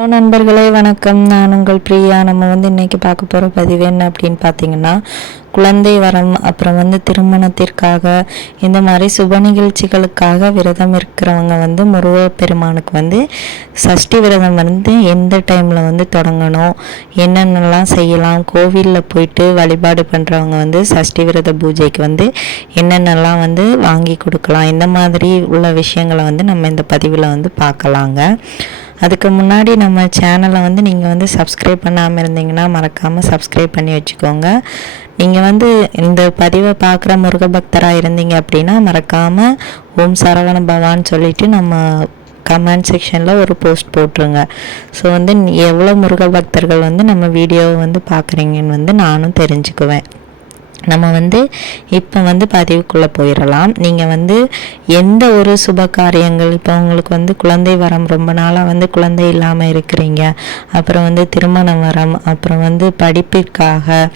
Hello நண்பர்களே வணக்கம். நான் உங்கள் பிரியா. நம்ம வந்து இன்னைக்கு பார்க்க போகிற பதிவு என்ன அப்படின்னு பார்த்தீங்கன்னா குழந்தை வரம் அப்புறம் வந்து திருமணத்திற்காக இந்த மாதிரி சுப நிகழ்ச்சிகளுக்காக விரதம் இருக்கிறவங்க வந்து முருக பெருமானுக்கு வந்து சஷ்டி விரதம் வந்து எந்த டைமில் வந்து தொடங்கணும் என்னென்னலாம் செய்யலாம் கோவிலில் போயிட்டு வழிபாடு பண்ணுறவங்க வந்து சஷ்டி விரத பூஜைக்கு வந்து என்னென்னலாம் வந்து வாங்கி கொடுக்கலாம் இந்த மாதிரி உள்ள விஷயங்களை வந்து நம்ம இந்த பதிவில் வந்து பார்க்கலாங்க. அதுக்கு முன்னாடி நம்ம சேனலை வந்து நீங்கள் வந்து சப்ஸ்கிரைப் பண்ணாமல் இருந்தீங்கன்னா மறக்காமல் சப்ஸ்கிரைப் பண்ணி வச்சுக்கோங்க. நீங்கள் வந்து இந்த பதிவை பார்க்குற முருக பக்தராக இருந்தீங்க அப்படின்னா மறக்காமல் ஓம் சரவண பவான்னு சொல்லிட்டு நம்ம கமெண்ட் செக்ஷனில் ஒரு போஸ்ட் போட்டுருங்க. ஸோ வந்து எவ்வளோ முருக பக்தர்கள் வந்து நம்ம வீடியோவை வந்து பார்க்குறீங்கன்னு வந்து நானும் தெரிஞ்சுக்குவேன். நம்ம வந்து இப்போ வந்து பதிவுக்குள்ளே போயிடலாம் நீங்கள் வந்து எந்த ஒரு சுப காரியங்கள் இப்போ உங்களுக்கு வந்து குழந்தை வரம் ரொம்ப நாளாக வந்து குழந்தை இல்லாமல் இருக்கிறீங்க. அப்புறம் வந்து திருமண வரம் அப்புறம் வந்து படிப்பிற்காக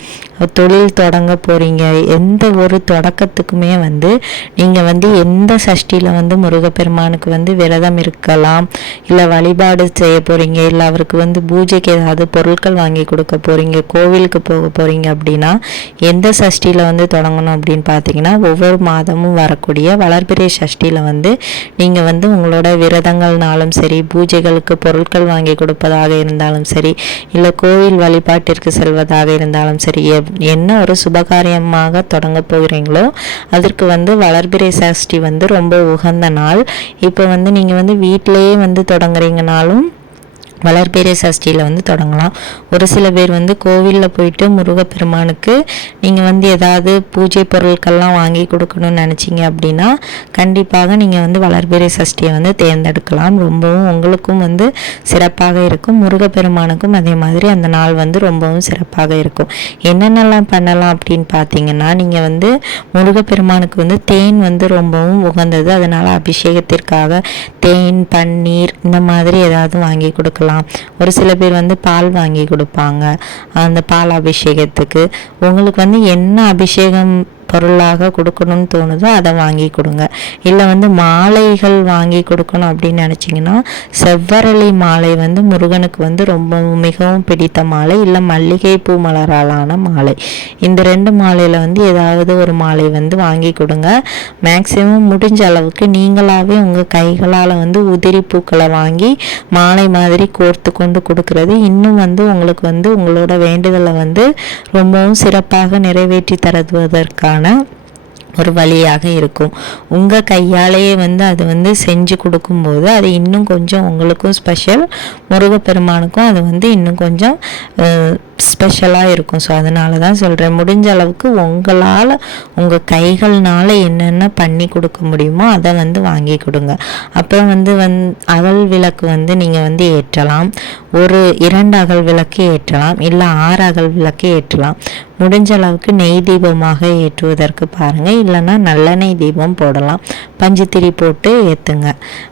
தொழில் தொடங்க போகிறீங்க எந்த ஒரு தொடக்கத்துக்குமே வந்து நீங்கள் வந்து எந்த சஷ்டியில் வந்து முருகப்பெருமானுக்கு வந்து விரதம் இருக்கலாம் இல்லை வழிபாடு செய்ய போகிறீங்க இல்லை அவருக்கு வந்து பூஜைக்கு ஏதாவது பொருட்கள் வாங்கி கொடுக்க போகிறீங்க கோவிலுக்கு போக போகிறீங்க அப்படின்னா எந்த சஷ்டியில் வந்து தொடங்கணும் அப்படின்னு பார்த்தீங்கன்னா ஒவ்வொரு மாதமும் வரக்கூடிய வளர்பிறை சஷ்டியில் வந்து நீங்கள் வந்து உங்களோட விரதங்கள்னாலும் சரி பூஜைகளுக்கு பொருட்கள் வாங்கி கொடுப்பதாக இருந்தாலும் சரி இல்லை கோவில் வழிபாட்டிற்கு செல்வதாக இருந்தாலும் சரி என்ன ஒரு சுபகாரியமாக தொடங்க போகிறீங்களோ அதற்கு வந்து வளர்பிறை சஷ்டி வந்து ரொம்ப உகந்த நாள். இப்போ வந்து நீங்கள் வந்து வீட்டிலேயே வந்து தொடங்குறீங்கனாலும் வளர்பேரை சஷ்டியில் வந்து தொடங்கலாம். ஒரு சில பேர் வந்து கோவிலில் போயிட்டு முருகப்பெருமானுக்கு நீங்கள் வந்து ஏதாவது பூஜை பொருட்கள்லாம் வாங்கி கொடுக்கணும்னு நினச்சிங்க அப்படின்னா கண்டிப்பாக நீங்கள் வந்து வளர்பேரை சஷ்டியை வந்து தேர்ந்தெடுக்கலாம். ரொம்பவும் உங்களுக்கும் வந்து சிறப்பாக இருக்கும். முருகப்பெருமானுக்கும் அதே மாதிரி அந்த நாள் வந்து ரொம்பவும் சிறப்பாக இருக்கும். என்னென்னலாம் பண்ணலாம் அப்படின்னு பார்த்தீங்கன்னா நீங்கள் வந்து முருகப்பெருமானுக்கு வந்து தேன் வந்து ரொம்பவும் உகந்தது. அதனால் அபிஷேகத்திற்காக தேன் பன்னீர் இந்த மாதிரி ஏதாவது வாங்கி கொடுக்கலாம். கொடுக்கலாம். ஒரு சில பேர் வந்து பால் வாங்கி கொடுப்பாங்க. அந்த பால் அபிஷேகத்துக்கு. உங்களுக்கு வந்து என்ன அபிஷேகம் பொருளாக கொடுக்கணும்னு தோணுதோ அதை வாங்கி கொடுங்க. இல்லை வந்து மாலைகள் வாங்கி கொடுக்கணும் அப்படின்னு நினச்சிங்கன்னா செவ்வரளி மாலை வந்து முருகனுக்கு வந்து ரொம்ப மிகவும் பிடித்த மாலை. இல்லை மல்லிகை பூ மலராலான மாலை. இந்த ரெண்டு மாலையில் வந்து ஏதாவது ஒரு மாலை வந்து வாங்கி கொடுங்க. மேக்சிமம் முடிஞ்ச அளவுக்கு நீங்களாகவே உங்கள் கைகளால் வந்து உதிரி பூக்களை வாங்கி மாலை மாதிரி கோர்த்து கொண்டு கொடுக்கறது. இன்னும் வந்து உங்களுக்கு வந்து உங்களோட வேண்டுதலை வந்து ரொம்பவும் சிறப்பாக நிறைவேற்றி தருவதற்கான ஒரு வழியாக இருக்கும். உங்கள் கையாலேயே வந்து அது வந்து செஞ்சு கொடுக்கும்போது அது இன்னும் கொஞ்சம் உங்களுக்கும் ஸ்பெஷல் முருகப்பெருமானுக்கும் அது வந்து இன்னும் கொஞ்சம் ஸ்பெஷலாக இருக்கும். ஸோ அதனால தான் சொல்கிறேன் முடிஞ்ச அளவுக்கு உங்களால் உங்கள் கைகள்னால் என்னென்ன பண்ணி கொடுக்க முடியுமோ அதை வந்து வாங்கி கொடுங்க. அப்புறம் வந்து வந் அகல் விளக்கு வந்து நீங்கள் வந்து ஏற்றலாம். ஒரு இரண்டு அகல் விளக்கு ஏற்றலாம். இல்லை ஆறு அகல் விளக்கு ஏற்றலாம். முடிஞ்ச அளவுக்கு நெய் தீபமாக ஏற்றுவதற்கு பாருங்கள் இல்லைன்னா நல்லெண்ணெய் தீபம் போடலாம். பஞ்சுத்திரி போட்டு ஏற்றுங்க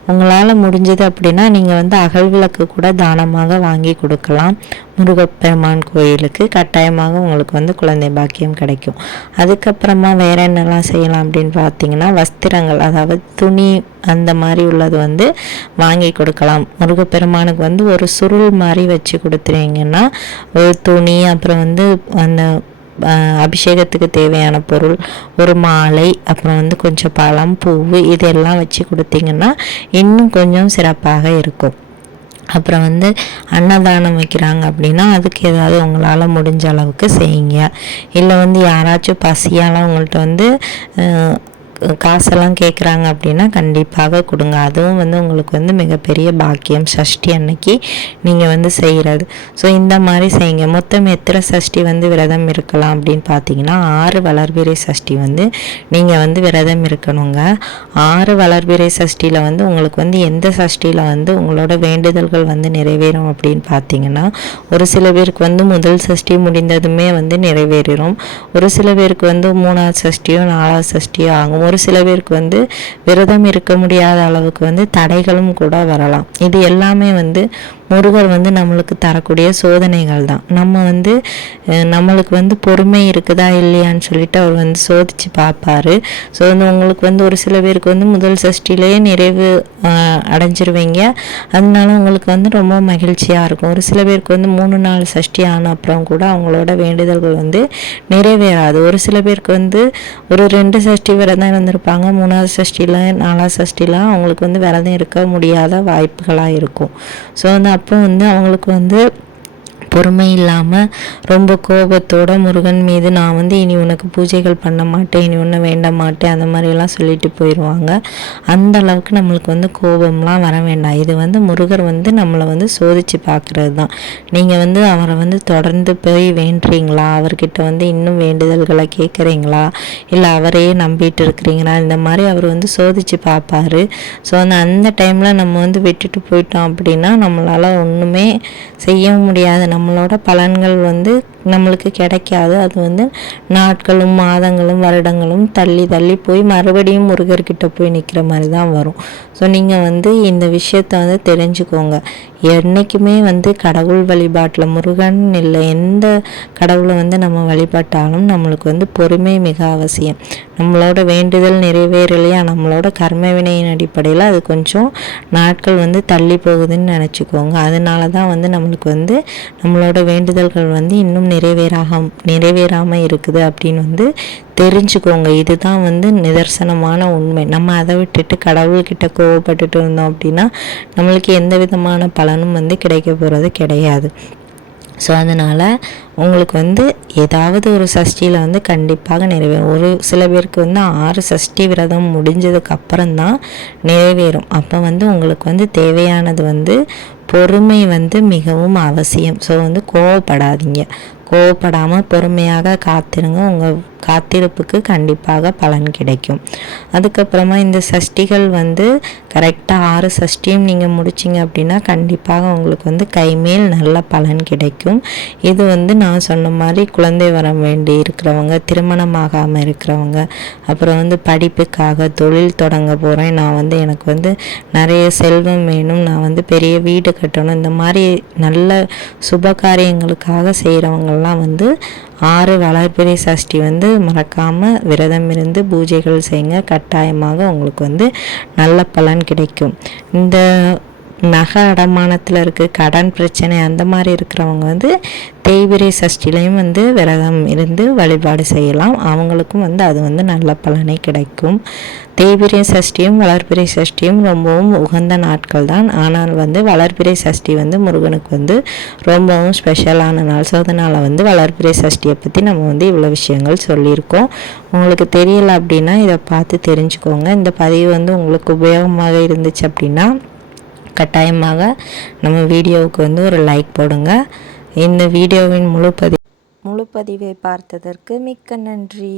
உங்களால் முடிஞ்சது அப்படின்னா நீங்கள் வந்து அகல் விளக்கு கூட தானமாக வாங்கி கொடுக்கலாம். முருகப்பெருமான் கோயிலுக்கு கட்டாயமாக உங்களுக்கு வந்து குழந்தை பாக்கியம் கிடைக்கும். அதுக்கப்புறமா வேற என்னெல்லாம் செய்யலாம் அப்படின்னு பார்த்தீங்கன்னா வஸ்திரங்கள் அதாவது துணி அந்த மாதிரி உள்ளது வந்து வாங்கி கொடுக்கலாம். முருகப்பெருமானுக்கு வந்து ஒரு சுருள் மாதிரி வச்சு கொடுத்துருவீங்கன்னா ஒரு துணி அப்புறம் வந்து அந்த அபிஷேகத்துக்கு தேவையான பொருள் ஒரு மாலை அப்புறம் வந்து கொஞ்சம் பழம் பூவு இதெல்லாம் வச்சு கொடுத்தீங்கன்னா இன்னும் கொஞ்சம் சிறப்பாக இருக்கும். அப்புறம் வந்து அன்னதானம் வைக்கிறாங்க அப்படின்னா அதுக்கு ஏதாவது உங்களால் முடிஞ்ச அளவுக்கு செய்யுங்க. இல்லை வந்து யாராச்சும் பசியால் உங்கள்கிட்ட வந்து காசெல்லாம் கேட்குறாங்க அப்படின்னா கண்டிப்பாக கொடுங்க. அதுவும் வந்து உங்களுக்கு வந்து மிகப்பெரிய பாக்கியம் சஷ்டி அன்னைக்கு நீங்கள் வந்து செய்கிறது ஸோ இந்த மாதிரி செய்யுங்க. மொத்தம் எத்தனை சஷ்டி வந்து விரதம் இருக்கலாம் அப்படின்னு பார்த்தீங்கன்னா ஆறு வளர்பிறை சஷ்டி வந்து நீங்கள் வந்து விரதம் இருக்கணுங்க. ஆறு வளர்பிறை சஷ்டியில் வந்து உங்களுக்கு வந்து எந்த சஷ்டியில் வந்து உங்களோட வேண்டுதல்கள் வந்து நிறைவேறும் அப்படின்னு பார்த்தீங்கன்னா ஒரு சில பேருக்கு வந்து முதல் சஷ்டி முடிந்ததுமே வந்து நிறைவேறும் ஒரு சில பேருக்கு வந்து மூணாவது சஷ்டியோ நாலாவது சஷ்டியோ ஆகும். ஒரு சில பேருக்கு வந்து விரதம் இருக்க முடியாத அளவுக்கு வந்து தடைகளும் கூட வரலாம். இது எல்லாமே வந்து முருகர் வந்து நம்மளுக்கு தரக்கூடிய சோதனைகள் தான் நம்ம வந்து நம்மளுக்கு வந்து பொறுமை இருக்குதா இல்லையான்னு சொல்லிட்டு அவர் வந்து சோதிச்சு பார்ப்பாரு ஸோ வந்து உங்களுக்கு வந்து ஒரு சில பேருக்கு வந்து முதல் சஷ்டிலேயே நிறைவு அடைஞ்சிருவீங்க. அதனால உங்களுக்கு வந்து ரொம்ப மகிழ்ச்சியாக இருக்கும். ஒரு சில பேருக்கு வந்து மூணு நாலு சஷ்டி ஆன அப்புறம் கூட அவங்களோட வேண்டுதல்கள் வந்து நிறைவேறாது. ஒரு சில பேருக்கு வந்து ஒரு ரெண்டு சஷ்டி விரதம் இருந்திருப்பாங்க. மூணாவது சஷ்டியில் நாலாவது சஷ்டிலாம் அவங்களுக்கு வந்து விரதம் இருக்க முடியாத வாய்ப்புகளாக இருக்கும். ஸோ வந்து அப்போ வந்து அவங்களுக்கு வந்து பொறுமை இல்லாமல் ரொம்ப கோபத்தோட முருகன் மீது நான் வந்து இனி உனக்கு பூஜைகள் பண்ண மாட்டேன் இனி ஒன்று வேண்ட மாட்டேன் அந்த மாதிரிலாம் சொல்லிட்டு போயிடுவாங்க அந்த அளவுக்கு நம்மளுக்கு வந்து கோபம்லாம் வர வேண்டாம். இது வந்து முருகர் வந்து நம்மளை வந்து சோதிச்சு பார்க்குறது தான் நீங்கள் வந்து அவரை வந்து தொடர்ந்து போய் வேண்டுறீங்களா? அவர்கிட்ட வந்து இன்னும் வேண்டுதல்களை கேட்குறீங்களா? இல்லை அவரையே நம்பிட்டு இருக்கிறீங்களா? இந்த மாதிரி அவர் வந்து சோதிச்சு பார்ப்பாரு. ஸோ அந்த அந்த டைமில் நம்ம வந்து விட்டுட்டு போயிட்டோம் அப்படின்னா நம்மளால் ஒன்றுமே செய்யவும் முடியாது. நம்மளோட பலன்கள் வந்து நம்மளுக்கு கிடைக்காது. அது வந்து நாட்களும் மாதங்களும் வருடங்களும் தள்ளி தள்ளி போய் மறுபடியும் முருகர்கிட்ட போய் நிற்கிற மாதிரி தான் வரும். ஸோ நீங்கள் வந்து இந்த விஷயத்தை வந்து தெரிஞ்சுக்கோங்க. என்றைக்குமே வந்து கடவுள் வழிபாட்டில் முருகன் இல்லை எந்த கடவுளை வந்து நம்ம வழிபட்டாலும் நம்மளுக்கு வந்து பொறுமை மிக அவசியம். நம்மளோட வேண்டுதல் நிறைவேறலையா நம்மளோட கர்ம வினையின் அடிப்படையில் அது கொஞ்சம் நாட்கள் வந்து தள்ளி போகுதுன்னு நினச்சிக்கோங்க. அதனால தான் வந்து நம்மளுக்கு வந்து நம்மளோட வேண்டுதல்கள் வந்து இன்னும் நிறைவேறாக நிறைவேறாமல் இருக்குது அப்படின்னு வந்து தெரிஞ்சுக்கோங்க. இதுதான் வந்து நிதர்சனமான உண்மை. நம்ம அதை விட்டுட்டு கடவுள்கிட்ட கோவப்பட்டுட்டு இருந்தோம் அப்படின்னா நம்மளுக்கு எந்த விதமான பலனும் வந்து கிடைக்க போகிறது கிடையாது. ஸோ அதனால் உங்களுக்கு வந்து ஏதாவது ஒரு சஷ்டியில் வந்து கண்டிப்பாக நிறைவேறும் ஒரு சில பேருக்கு வந்து ஆறு சஷ்டி விரதம் முடிஞ்சதுக்கு அப்புறம்தான் நிறைவேறும். அப்போ வந்து உங்களுக்கு வந்து தேவையானது வந்து பொறுமை வந்து மிகவும் அவசியம். ஸோ வந்து கோவப்படாதீங்க. கோவப்படாமல் பொறுமையாக காத்திருங்க. உங்கள் காத்திருப்புக்கு கண்டிப்பாக பலன் கிடைக்கும். அதுக்கப்புறமா இந்த சஷ்டிகள் வந்து கரெக்டாக ஆறு சஷ்டியும் நீங்கள் முடிச்சிங்க அப்படின்னா கண்டிப்பாக உங்களுக்கு வந்து கைமேல் நல்ல பலன் கிடைக்கும். இது வந்து நான் சொன்ன மாதிரி குழந்தை வரம் வேண்டி இருக்கிறவங்க திருமணமாகாமல் இருக்கிறவங்க அப்புறம் வந்து படிப்புக்காக தொழில் தொடங்க போகிறேன் நான் வந்து எனக்கு வந்து நிறைய செல்வம் வேணும். நான் வந்து பெரிய வீடு கட்டணும். இந்த மாதிரி நல்ல சுப காரியங்களுக்காக செய்கிறவங்க செய்கிறவங்கெல்லாம் வந்து ஆறு வளர்பிறை சஷ்டி வந்து மறக்காமல் விரதம் இருந்து பூஜைகள் செய்யுங்க கட்டாயமாக உங்களுக்கு வந்து நல்ல பலன் கிடைக்கும். இந்த நகை அடமானத்தில் இருக்க கடன் பிரச்சனை அந்த மாதிரி இருக்கிறவங்க வந்து தேய்பிரை சஷ்டிலையும் வந்து விரதம் இருந்து வழிபாடு செய்யலாம். அவங்களுக்கும் வந்து அது வந்து நல்ல பலனை கிடைக்கும். தேய்பிரை சஷ்டியும் வளர்பிறை சஷ்டியும் ரொம்பவும் உகந்த நாட்கள் தான். ஆனால் வந்து வளர்பிறை சஷ்டி வந்து முருகனுக்கு வந்து ரொம்பவும் ஸ்பெஷலான நாள். ஸோ அதனால் வந்து வளர்பிறை சஷ்டியை பற்றி நம்ம வந்து இவ்வளோ விஷயங்கள் சொல்லியிருக்கோம். உங்களுக்கு தெரியலை அப்படின்னா இதை பார்த்து தெரிஞ்சுக்கோங்க. இந்த பதிவு வந்து உங்களுக்கு உபயோகமாக இருந்துச்சு அப்படின்னா கட்டாயமாக நம்ம வீடியோவுக்கு வந்து ஒரு லைக் போடுங்க. இந்த வீடியோவின் முழு பதிவு முழு பதிவை பார்த்ததற்கு மிக்க நன்றி.